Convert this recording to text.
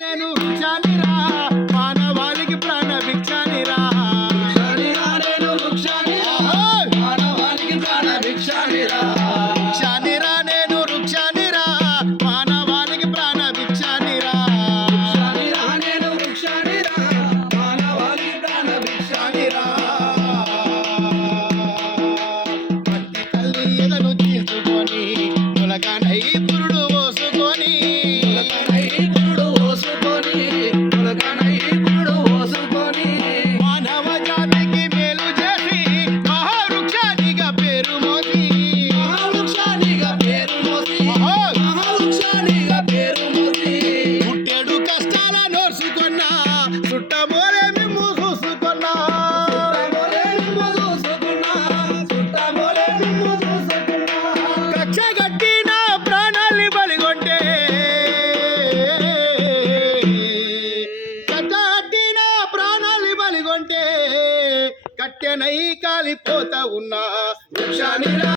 నేను వృక్షానిరా మానవాళికి ప్రాణ భిక్షానిరా నేను వృక్షానిరా మానవాళికి ప్రాణ భిక్షానిరా వృక్షానిరా నేను వృక్షానిరా మానవాళికి ప్రాణ భిక్షానిరా నేను వృక్షానిరా మానవాళికి ప్రాణ భిక్షానిరా మట్టి తల్లి ఎదను తీసుకొని ములకనై పురుడు పోసుకొని మానవ జాతికి మేలు చేసి మహావృక్షానిగా పేరు మోసి పుట్టెడు కష్టాల నోర్చుకున్న చుట్టమోలే మిమ్ము చూసుకున్నా కక్ష గట్టిన ప్రాణాల్ని బలిగొంటే కక్ష గట్టిన ప్రాణాల్ని బలిగొంటే కట్టెనై కాలిపోతా ఉన్నా వృక్షానిరా